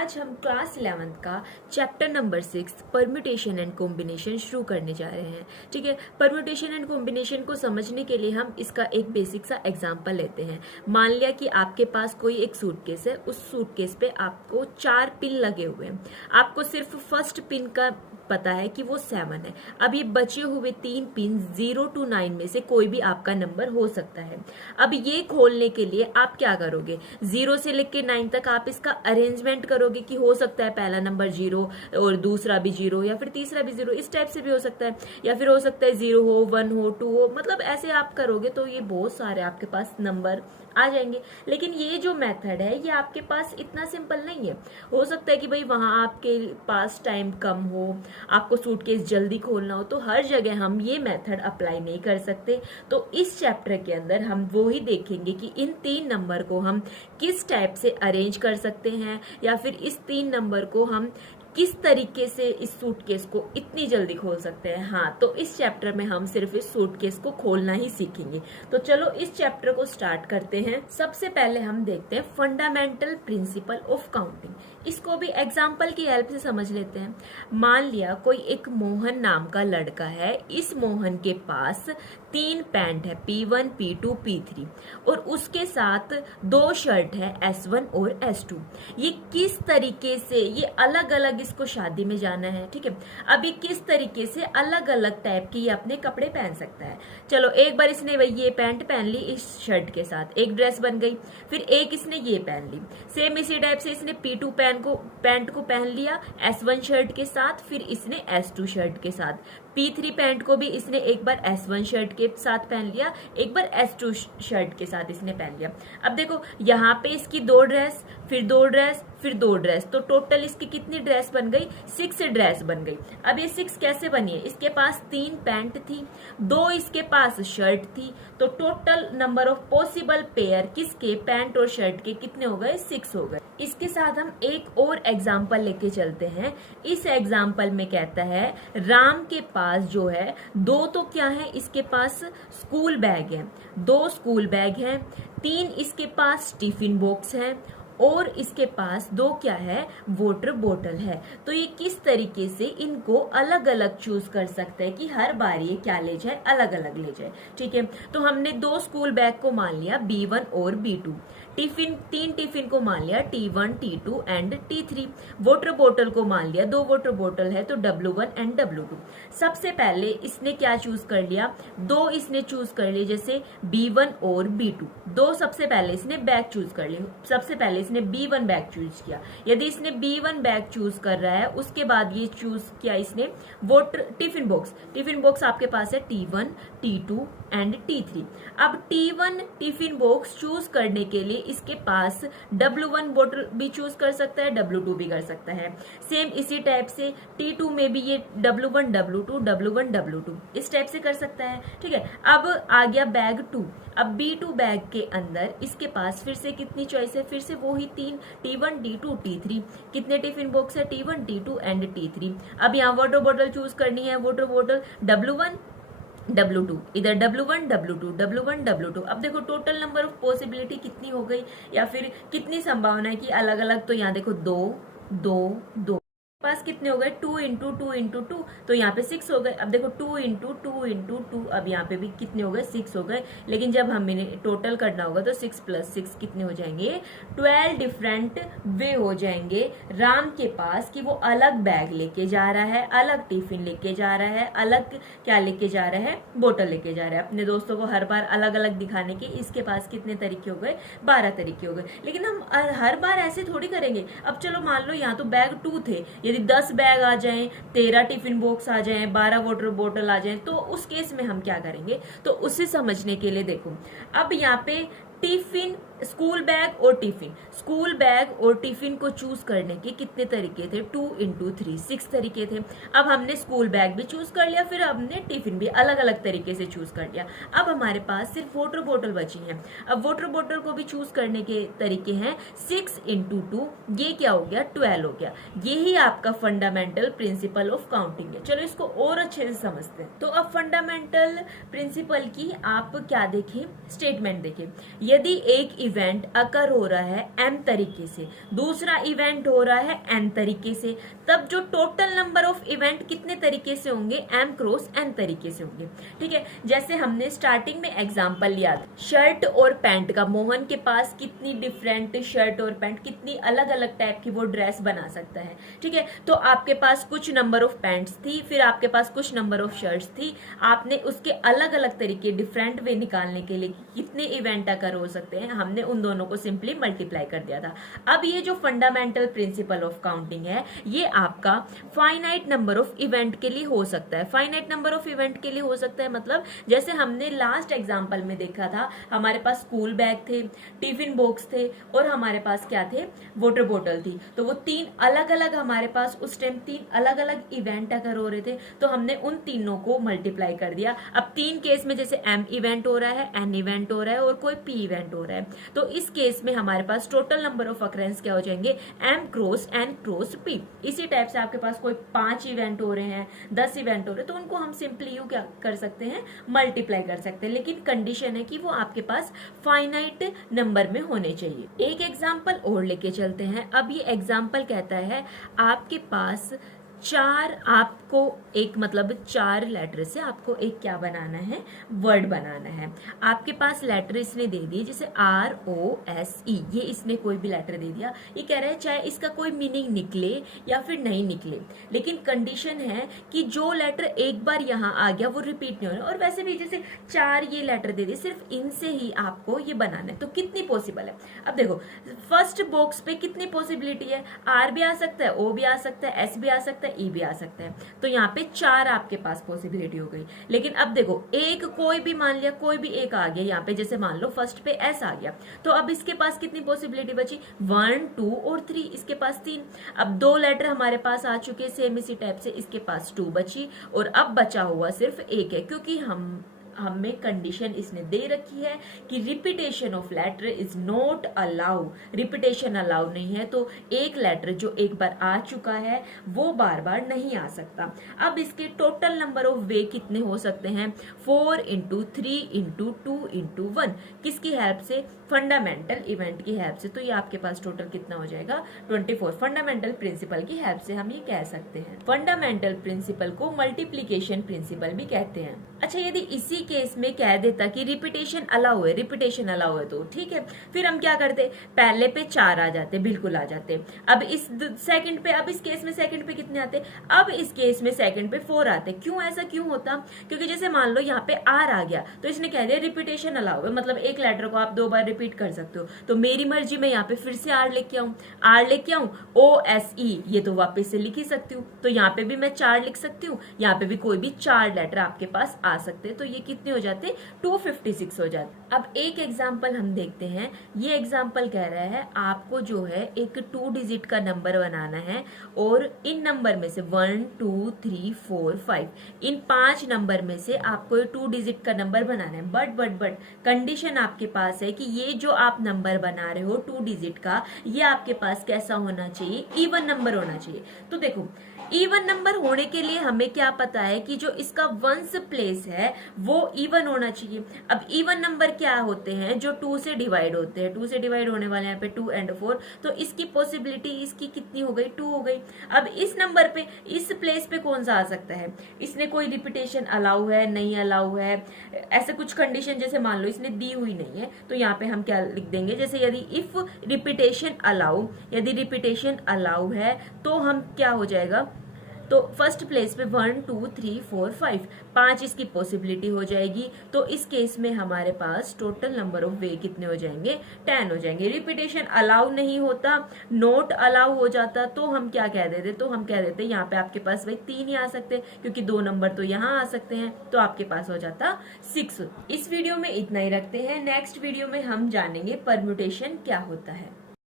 आज हम class 11th का chapter number 6 permutation and combination शुरू करने जा रहे हैं। ठीक है, परम्यूटेशन एंड कॉम्बिनेशन को समझने के लिए हम इसका एक बेसिक सा एग्जांपल लेते हैं। मान लिया कि आपके पास कोई एक सूटकेस है, उस सूटकेस पे आपको 4 पिन लगे हुए हैं। आपको सिर्फ फर्स्ट पिन का पता है कि वो 7 है। अब ये बचे हुए 3 पिन 0 to 9 में से कोई भी आपका नंबर हो सकता है। अब ये खोलने के लिए आप क्या करोगे, 0 से लेके 9 तक आप इसका अरेंजमेंट करोगे कि हो सकता है पहला नंबर 0 और दूसरा भी 0 या फिर तीसरा भी 0, इस टाइप से भी हो सकता है, या फिर हो सकता है 0 हो, 1 हो, 2 हो, मतलब ऐसे आप करोगे तो ये बहुत सारे आपके पास नंबर आ जाएंगे। लेकिन ये जो मेथड है ये आपके पास इतना सिंपल नहीं है। हो सकता है कि भाई वहां आपके पास टाइम कम हो, आपको सूटकेस जल्दी खोलना हो, तो हर जगह हम ये मेथड अप्लाई नहीं कर सकते। तो इस चैप्टर के अंदर हम वो ही देखेंगे कि इन 3 नंबर को हम किस टाइप से अरेंज कर सकते हैं, या फिर इस 3 नंबर को हम किस तरीके से इस सूटकेस को इतनी जल्दी खोल सकते हैं। हाँ, तो इस चैप्टर में हम सिर्फ इस सूटकेस को खोलना ही सीखेंगे। तो चलो इस चैप्टर को स्टार्ट करते हैं। सबसे पहले हम देखते हैं फंडामेंटल प्रिंसिपल ऑफ काउंटिंग। इसको भी एग्जाम्पल की हेल्प से समझ लेते हैं। मान लिया कोई एक मोहन नाम का लड़का है। इस मोहन के पास 3 पैंट है, P1, P2, P3, और उसके साथ 2 शर्ट है, S1 और S2। ये किस तरीके से, ये अलग अलग इसको शादी में जाना है, ठीक है। अभी किस तरीके से अलग अलग टाइप के ये अपने कपड़े पहन सकता है। चलो एक बार इसने ये पैंट पहन ली इस शर्ट के साथ, एक ड्रेस बन गई। फिर एक इसने ये पहन ली, सेम इसी टाइप से इसने P2 पैंट को पहन लिया S1 शर्ट के साथ, फिर इसने S2 शर्ट के साथ। P3 पैंट को भी इसने एक बार S1 शर्ट के साथ पहन लिया, एक बार S2 शर्ट के साथ इसने पहन लिया। अब देखो यहाँ पे इसकी 2 ड्रेस, फिर 2 ड्रेस, फिर 2 ड्रेस, तो टोटल इसकी कितनी ड्रेस बन गई, 6 ड्रेस बन गई। अब ये 6 कैसे बनी है, इसके पास 3 पैंट थी, 2 इसके पास शर्ट थी, तो total number of possible pair किसके, पैंट और शर्ट के, कितने हो गए, 6 हो गए। इसके साथ हम एक और एग्जाम्पल लेके चलते हैं। इस एग्जाम्पल में कहता है राम के पास जो है 2 तो क्या है, इसके पास स्कूल बैग है, 2 स्कूल बैग है, 3 इसके पास टिफिन बॉक्स है, और इसके पास 2 क्या है, वाटर बोतल है। तो ये किस तरीके से इनको अलग अलग चूज कर सकते हैं कि हर बार ये क्या ले जाए, अलग अलग ले जाए। ठीक है, तो हमने 2 स्कूल बैग को मान लिया B1 और B2, 3 टिफिन को मान लिया T1, T2 and T3, water बोतल को मान लिया 2 वाटर बोतल है तो W1 एंड W2। सबसे पहले इसने क्या चूज कर लिया, 2 इसने चूज कर लिए, जैसे B1 और B2, 2 सबसे पहले इसने बैग चूज कर लिए। सबसे पहले इसने B1 बैग चूज किया। यदि इसने B1 बैग चूज कर रहा है, उसके बाद ये चूज किया इसने वाटर टिफिन बॉक्स आपके पास है T1, T2 एंड T3। अब T1 टिफिन बॉक्स चूज करने के लिए इसके पास W1 बोतल भी चूज कर सकता है, W2 भी कर सकता है। सेम इसी टाइप से T2 में भी ये W1 W2 W1 W2 इस टाइप से कर सकता है। ठीक है, अब आ गया बैग 2। अब B2 बैग के अंदर इसके पास फिर से कितनी चॉइस है, फिर से वो ही 3, T1 T2 T3। कितने टिफिन बॉक्स है, T1 T2 एंड T3। अब यहाँ वाटर बोतल चूज करनी है, वाटर बोतल W1 W2, इधर W1 W2 W1 W2। अब देखो टोटल नंबर ऑफ पॉसिबिलिटी कितनी हो गई, या फिर कितनी संभावना है कि अलग अलग, तो यहाँ देखो 2 2 2 पास कितने हो गए, 2 इंटू 2 इंटू 2, तो यहाँ पे 6 हो गए। अब देखो 2 इंटू 2 इंटू 2, अब यहाँ पे भी कितने हो गए, 6 हो गए। लेकिन जब हमें टोटल करना होगा तो 6 प्लस 6 कितने हो जाएंगे, 12 डिफरेंट वे हो जाएंगे राम के पास कि वो अलग बैग लेके जा रहा है, अलग टिफिन लेके जा रहा है, अलग क्या लेके जा रहा है, बोतल लेके जा रहा है। अपने दोस्तों को हर बार अलग अलग दिखाने के इसके पास कितने तरीके हो गए, 12 तरीके हो गए। लेकिन हम हर बार ऐसे थोड़ी करेंगे। अब चलो मान लो यहाँ तो बैग 2 थे, यदि 10 बैग आ जाएं, 13 टिफिन बॉक्स आ जाएं, 12 वाटर बोतल आ जाएं, तो उस केस में हम क्या करेंगे, तो उसे समझने के लिए देखो अब यहाँ पे टिफिन, स्कूल बैग और टिफिन को चूज करने के कितने तरीके थे, 2 इंटू 3 6 तरीके थे। अब हमने स्कूल बैग भी चूज कर लिया, फिर हमने टिफिन भी अलग अलग तरीके से चूज कर लिया। अब हमारे पास सिर्फ वाटर बोतल बची है। अब वाटर बोतल को भी चूज करने के तरीके हैं 6 इंटू 2, ये क्या हो गया, 12 हो गया। यही आपका फंडामेंटल प्रिंसिपल ऑफ काउंटिंग है। चलो इसको और अच्छे से समझते हैं। तो अब फंडामेंटल प्रिंसिपल की आप क्या देखें, स्टेटमेंट देखें। यदि एक इवेंट अकर हो रहा है m तरीके से, दूसरा इवेंट हो रहा है n तरीके से, तब जो टोटल नंबर ऑफ इवेंट कितने तरीके से होंगे, m क्रॉस n तरीके से होंगे। ठीक है, जैसे हमने स्टार्टिंग में एग्जांपल लिया था शर्ट और पैंट का, मोहन के पास कितनी डिफरेंट शर्ट और पैंट, कितनी अलग अलग टाइप की वो ड्रेस बना सकता है। ठीक है, तो आपके पास कुछ नंबर ऑफ पैंट्स थी, फिर आपके पास कुछ नंबर ऑफ शर्ट्स थी, आपने उसके अलग अलग तरीके डिफरेंट वे निकालने के लिए कितने इवेंट अकर हो सकते हैं, हमने उन दोनों को सिंपली मल्टीप्लाई कर दिया था। अब ये जो फंडामेंटल प्रिंसिपल ऑफ काउंटिंग है, ये आपका फाइनाइट नंबर ऑफ इवेंट के लिए हो सकता है। फाइनाइट नंबर ऑफ इवेंट के लिए हो सकता है मतलब जैसे हमने लास्ट एग्जांपल में देखा था, हमारे पास स्कूल बैग थे, टिफिन बॉक्स थे और हमारे पास क्या थे, वाटर बोतल थी। तो वो तीन अलग अलग हमारे पास उस टाइम तीन अलग अलग इवेंट अगर हो रहे थे, तो हमने उन तीनों को मल्टीप्लाई कर दिया। अब तीन केस में जैसे m इवेंट हो रहा है, n इवेंट हो रहा है और कोई p इवेंट हो रहा है, तो इस केस में हमारे पास टोटल नंबर ऑफ अकरेंस क्या हो जाएंगे, m cross n cross p। इसी टाइप से आपके पास कोई 5 इवेंट हो रहे हैं, 10 इवेंट हो रहे हैं, तो उनको हम सिंपली यू क्या कर सकते हैं, मल्टीप्लाई कर सकते हैं। लेकिन कंडीशन है कि वो आपके पास फाइनाइट नंबर में होने चाहिए। एक एग्जाम्पल और लेके चलते हैं। अब ये एग्जाम्पल कहता है आपके पास चार, आपको एक मतलब 4 लेटर से आपको एक क्या बनाना है, वर्ड बनाना है। आपके पास लेटर इसने दे दिए जैसे ROSE, ये इसने कोई भी लेटर दे दिया। ये कह रहा है चाहे इसका कोई मीनिंग निकले या फिर नहीं निकले, लेकिन कंडीशन है कि जो लेटर एक बार यहाँ आ गया वो रिपीट नहीं होना। और वैसे भी जैसे 4 ये लेटर दे दिए, सिर्फ इनसे ही आपको ये बनाना है। तो कितनी पॉसिबल है, अब देखो फर्स्ट बॉक्स पे कितनी पॉसिबिलिटी है, R भी आ सकता है, O भी आ सकता है, S भी आ सकता है, ई भी आ सकता है। तो यहाँ पे 4 आपके पास पॉसिबिलिटी हो गई। लेकिन अब देखो एक कोई भी मान लिया, कोई भी एक आ गया यहाँ पे, जैसे मान लो फर्स्ट पे एस आ गया, तो अब इसके पास कितनी पॉसिबिलिटी बची, 1 2 और 3, इसके पास 3। अब 2 लेटर हमारे पास आ चुके सेम इसी टाइप से, इसके पास 2 बची और अब बचा हुआ सिर्फ एक है, क्योंकि हमें कंडीशन इसने दे रखी है कि repetition of letter is not allow, repetition allow नहीं है। तो एक लेटर जो एक बार आ चुका है वो बार बार नहीं आ सकता। अब इसके टोटल नंबर ऑफ वे कितने हो सकते हैं, 4 × 3 × 2 × 1, किसकी हेल्प से, फंडामेंटल इवेंट की हेल्प से। तो ये आपके पास टोटल कितना हो जाएगा, 24। फंडामेंटल प्रिंसिपल की हेल्प से हम ये कह सकते हैं। फंडामेंटल प्रिंसिपल को मल्टीप्लीकेशन प्रिंसिपल भी कहते हैं। अच्छा, यदि इसी केस में कह देता कि रिपीटेशन अलाउ है, रिपीटेशन अलाउ है, तो ठीक है, फिर हम क्या करते, पहले पे 4 आ जाते, बिल्कुल आ जाते। अब इस सेकंड पे, अब इस केस में सेकंड पे कितने आते, अब इस केस में सेकंड पे 4 आते। क्यों ऐसा क्यों होता, क्योंकि जैसे मान लो यहाँ पे R आ गया, तो इसने कह दिया रिपीटेशन अलाउ है, मतलब एक लेटर को आप 2 बार रिपीट कर सकते हो। तो मेरी मर्जी में यहाँ पे फिर से R लेके आऊं, OSE, ये तो वापस से लिख ही सकती हूँ। तो यहाँ पे भी मैं 4 लिख सकती हूँ, यहाँ पे भी कोई भी 4 लेटर आपके पास आ सकते हैं। तो ये कितने हो जाते, 256 हो जाते। अब एक एग्जाम्पल हम देखते हैं। ये एग्जाम्पल कह रहा है आपको जो है एक 2 डिजिट का नंबर बनाना है और इन नंबर में से 1 2 3 4 5, इन 5 नंबर में से आपको 2 डिजिट का नंबर बनाना है। बट कंडीशन आपके पास है कि ये जो आप नंबर बना रहे हो 2 डिजिट का, ये आपके पास कैसा होना चाहिए, इवन नंबर होना चाहिए। तो देखो इवन नंबर होने के लिए हमें क्या पता है कि जो इसका वंस प्लेस है वो इवन होना चाहिए। अब इवन नंबर क्या होते हैं, जो 2 से डिवाइड होते हैं, 2 से डिवाइड होने वाले यहाँ पे 2 और 4, तो इसकी पॉसिबिलिटी इसकी कितनी हो गई, 2 हो गई। अब इस नंबर पे, इस प्लेस पे कौन सा आ सकता है, इसने कोई रिपीटेशन अलाउ है, नहीं अलाउ है, ऐसे कुछ कंडीशन जैसे मान लो इसने दी हुई नहीं है, तो यहाँ पे हम क्या लिख देंगे, जैसे यदि इफ रिपीटेशन अलाउ, यदि रिपीटेशन अलाउ है तो हम क्या हो जाएगा, तो फर्स्ट प्लेस पे 1 2 3 4 5, 5 इसकी पॉसिबिलिटी हो जाएगी। तो इस केस में हमारे पास टोटल नंबर ऑफ वे कितने हो जाएंगे, 10 हो जाएंगे। रिपीटेशन अलाउ नहीं होता, नोट अलाउ हो जाता, तो हम क्या कह देते, तो हम कह देते यहाँ पे आपके पास वही 3 ही आ सकते, क्योंकि 2 नंबर तो यहाँ आ सकते हैं, तो आपके पास हो जाता 6। इस वीडियो में इतना ही रखते हैं। नेक्स्ट वीडियो में हम जानेंगे परम्यूटेशन क्या होता है।